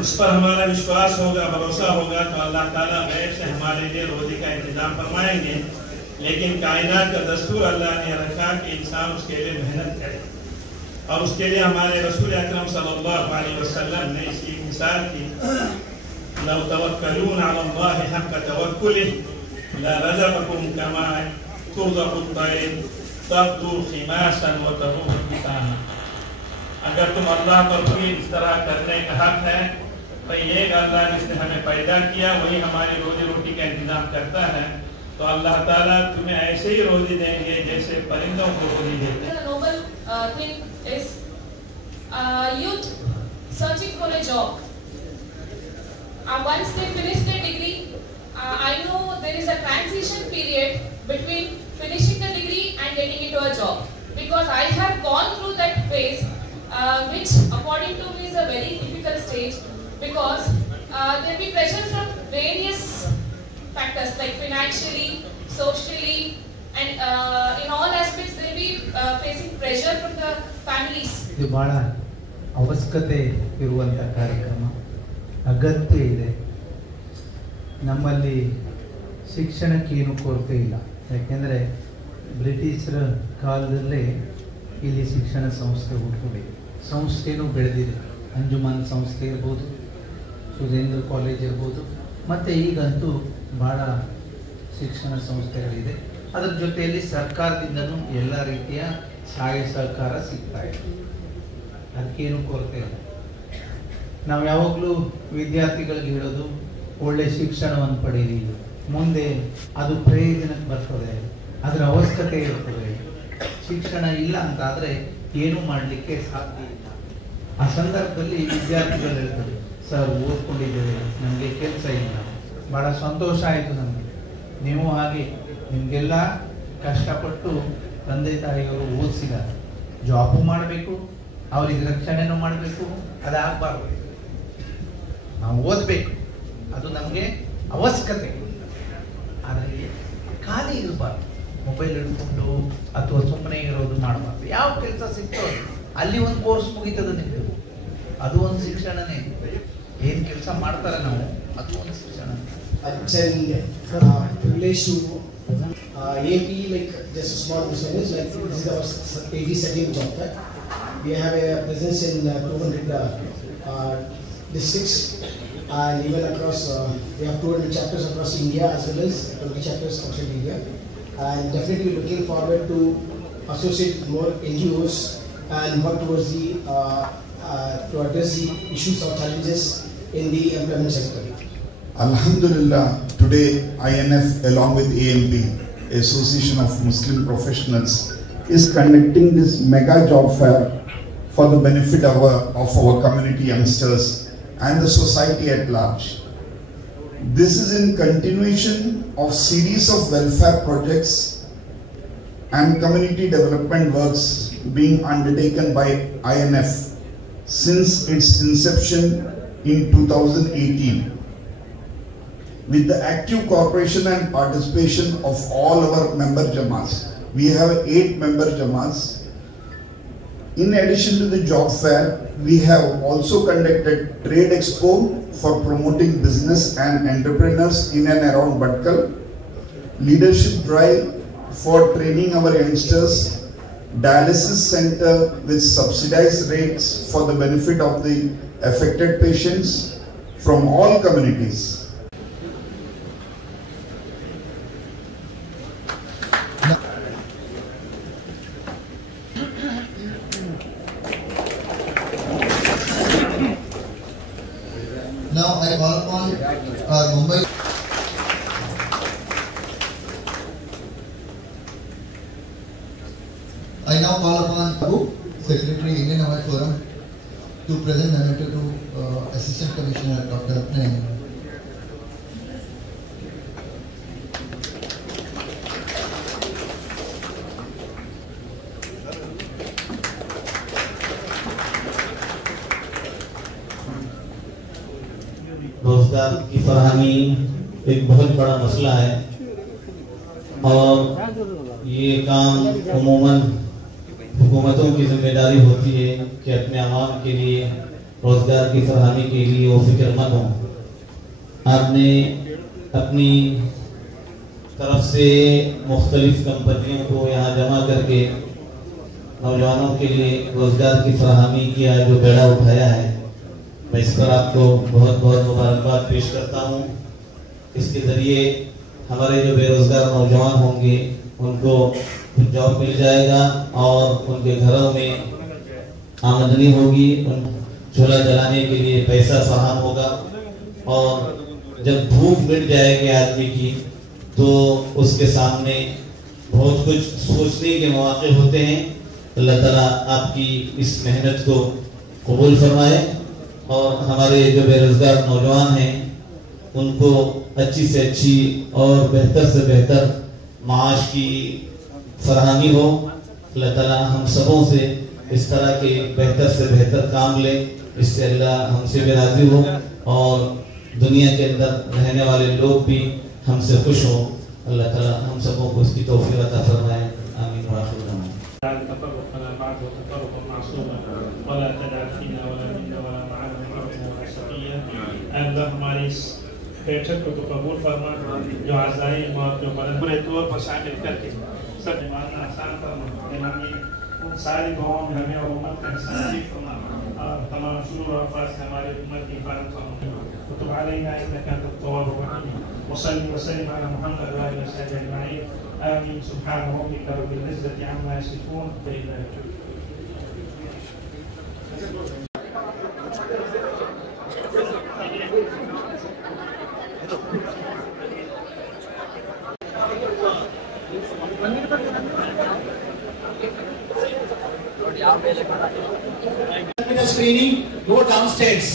उस पर हमारा विश्वास होगा, भरोसा होगा तो अल्लाह ताला गैब से हमारे लिए रोजी का इंतजाम फरमाएंगे। लेकिन कायनात का दस्तूर अल्लाह ने रखा कि इंसान उसके लिए मेहनत करे, और उसके लिए हमारे रसूल अकरम सल्लल्लाहु अलैहि वसल्लम ने इसकी मिसाल की, लौ तवक्कलून अलल्लाहि हक़्क़ तवक्कुलिही लरज़क़कुम कमा तुरज़क़ुत तैर तग़दू ख़िमासन व तरूहु बिताना। अगर तुम अल्लाह पर पूरी इस तरह करने का हक है तो ये अल्लाह जिसने हमें पैदा किया वही हमारी रोजी रोटी का इंतजाम करता है, तो अल्लाह ताला तुम्हें ऐसे ही रोजी देंगे जैसे परिंदों को रोजी देते हैं। The noble thing is youth searching for a job. Once they finish their degree, I know there is a transition period between finishing the degree and getting into a job, because I have gone through that phase, which according to me is a very difficult stage, because there will be pressure from various factors like financially, socially, and in all aspects they will be facing pressure from the families. ಇದು ಬಹಳ ಅವಶ್ಯಕತೆ ಇರುವಂತ ಕಾರ್ಯಕ್ರಮ, ಅಗತ್ಯ ಇದೆ. ನಮ್ಮಲ್ಲಿ ಶಿಕ್ಷಣಕ್ಕೇನು ಕೊರತೆ ಇಲ್ಲ, ಯಾಕೆಂದರೆ ಬ್ರಿಟಿಷರ ಕಾಲದಲ್ಲೇ ಇಲ್ಲಿ ಶಿಕ್ಷಣ ಸಂಸ್ಥೆ ಹುಟ್ಟುಕೊಂಡಿದೆ, ಸಂಸ್ಥೆನೂ ಬೆಳೆದಿದೆ. ಅಂಜುಮನ್ ಸಂಸ್ಥೆ ಇರ್ಬೋದು, ಸುರೇಂದ್ರ ಕಾಲೇಜ್ ಇರ್ಬೋದು, ಮತ್ತು ಈಗಂತೂ ಭಾಳ ಶಿಕ್ಷಣ ಸಂಸ್ಥೆಗಳಿದೆ. ಅದರ ಜೊತೆಯಲ್ಲಿ ಸರ್ಕಾರದಿಂದನೂ ಎಲ್ಲ ರೀತಿಯ ಸಹಾಯ ಸಹಕಾರ ಸಿಗ್ತಾ ಇದೆ, ಅದಕ್ಕೇನು ಕೊರತೆ ಇಲ್ಲ. ನಾವು ಯಾವಾಗಲೂ ವಿದ್ಯಾರ್ಥಿಗಳಿಗೆ ಹೇಳೋದು, ಒಳ್ಳೆ ಶಿಕ್ಷಣವನ್ನು ಪಡೆಯಿರಿ, ಮುಂದೆ ಅದು ಪ್ರಯೋಜನಕ್ಕೆ ಬರ್ತದೆ, ಅದರ ಅವಶ್ಯಕತೆ ಇರ್ತದೆ. ಶಿಕ್ಷಣ ಇಲ್ಲ ಅಂತಾದರೆ ಏನೂ ಮಾಡಲಿಕ್ಕೆ ಸಾಧ್ಯ ಇಲ್ಲ. ಆ ಸಂದರ್ಭದಲ್ಲಿ ವಿದ್ಯಾರ್ಥಿಗಳು ಹೇಳ್ತಾರೆ, ಸರ್ ಓದ್ಕೊಂಡಿದ್ದೇವೆ, ನಮಗೆ ಕೆಲಸ ಇಲ್ಲ. ಭಾಳ ಸಂತೋಷ ಆಯಿತು ನಮಗೆ. ನೀವು ಹಾಗೆ ನಿಮಗೆಲ್ಲ ಕಷ್ಟಪಟ್ಟು ತಂದೆ ತಾಯಿಯವರು ಓದಿಸಿದ್ದಾರೆ, ಜಾಬು ಮಾಡಬೇಕು, ಅವ್ರಿಗೆ ರಕ್ಷಣೆನೂ ಮಾಡಬೇಕು. ಅದಾಗಬಾರ್ದು, ನಾವು ಓದಬೇಕು, ಅದು ನಮಗೆ ಅವಶ್ಯಕತೆ. ಆದರೆ ಖಾಲಿ ಇರಬಾರ್ದು, ಮೊಬೈಲ್ ಹಿಡ್ಕೊಂಡು ಅಥವಾ ಸುಮ್ಮನೆ ಇರೋದು ಮಾಡಬಾರ್ದು. ಯಾವ ಕೆಲಸ ಸಿಗ್ತೋ ಅಲ್ಲಿ ಒಂದು ಕೋರ್ಸ್ ಮುಗಿತದೆ ನಿಮ್ಮದು, ಅದು ಒಂದು ಶಿಕ್ಷಣನೇ. ಏನು ಕೆಲಸ ಮಾಡ್ತಾರೆ ನಾವು, ಅದು ಒಂದು ಶಿಕ್ಷಣ. It's a privilege to AP, like just a small business, like this is our 82nd job fair. We have a presence in 200 districts, and even across, we have 200 chapters across India as well as 20 chapters outside India. And definitely looking forward to associate with more NGOs and work towards the to address the issues or challenges in the employment sector. Alhamdulillah, today INF along with AMP, Association of Muslim Professionals, is conducting this mega job fair for the benefit of our community youngsters and the society at large. This is in continuation of series of welfare projects and community development works being undertaken by INF since its inception in 2018. With the active cooperation and participation of all our member Jamaats. We have 8 member Jamaats. In addition to the job fair, we have also conducted trade expo for promoting business and entrepreneurs in and around Bhatkal, leadership drive for training our youngsters, dialysis center with subsidized rates for the benefit of the affected patients from all communities. Now I call upon Mumbai. I now call upon Abu, Secretary Indian Nawayath Forum, to present the matter to Assistant Commissioner Dr. Nain. रोजगार की फराहमी एक बहुत बड़ा मसला है और ये काम उमूमन हुकूमतों की जिम्मेदारी होती है कि अपने आवाम के लिए रोज़गार की फरहमी के लिए वो फिक्रमंद हों। आपने अपनी तरफ से मुख्तलिफ कंपनियों को यहाँ जमा करके नौजवानों के लिए रोज़गार की फरहमी किया, जो बेड़ा उठाया है, मैं इस पर आपको बहुत बहुत मुबारकबाद पेश करता हूँ। इसके ज़रिए हमारे जो बेरोज़गार नौजवान होंगे उनको जॉब मिल जाएगा और उनके घरों में आमदनी होगी, उन चूल्हा जलाने के लिए पैसा फराहम होगा। और जब भूख मिट जाएगी आदमी की तो उसके सामने बहुत कुछ सोचने के मौके होते हैं। अल्लाह ताला आपकी इस मेहनत को कबूल फरमाए और हमारे जो बेरोज़गार नौजवान हैं उनको अच्छी से अच्छी और बेहतर से बेहतर माश की फरहमी हो। अल्लाह ताला हम सबों से इस तरह के बेहतर से बेहतर काम ले, इससे अल्लाह हमसे भी राज़ी हो और दुनिया के अंदर रहने वाले लोग भी हमसे खुश हो। अल्लाह ताला हम सबों को इसकी तौफीक अता फरमाए। आमीन व आखिर दअवाना। अल्लाह हमारी इस बैठक को तो कबूल फरमा, जो आज़ाई मौत जो बुरे तौर पर शामिल करके सब मानना आसान फरमा। उन सारी दुआओं में हमें और उम्मत का हिस्सा नसीब फरमा और तमाम शुरू और अफराद से हमारी उम्मत की हिफाजत फरमा। वतुब अलैना इन्नका अंतत तव्वाबुर रहीम। वसल्लि वसल्लिम अला मुहम्मद व आलिहि वसहबिहि अजमईन। आमीन। सुब्हान रब्बिका रब्बिल इज्जति अम्मा यसिफून व इलैहि screening, go downstairs.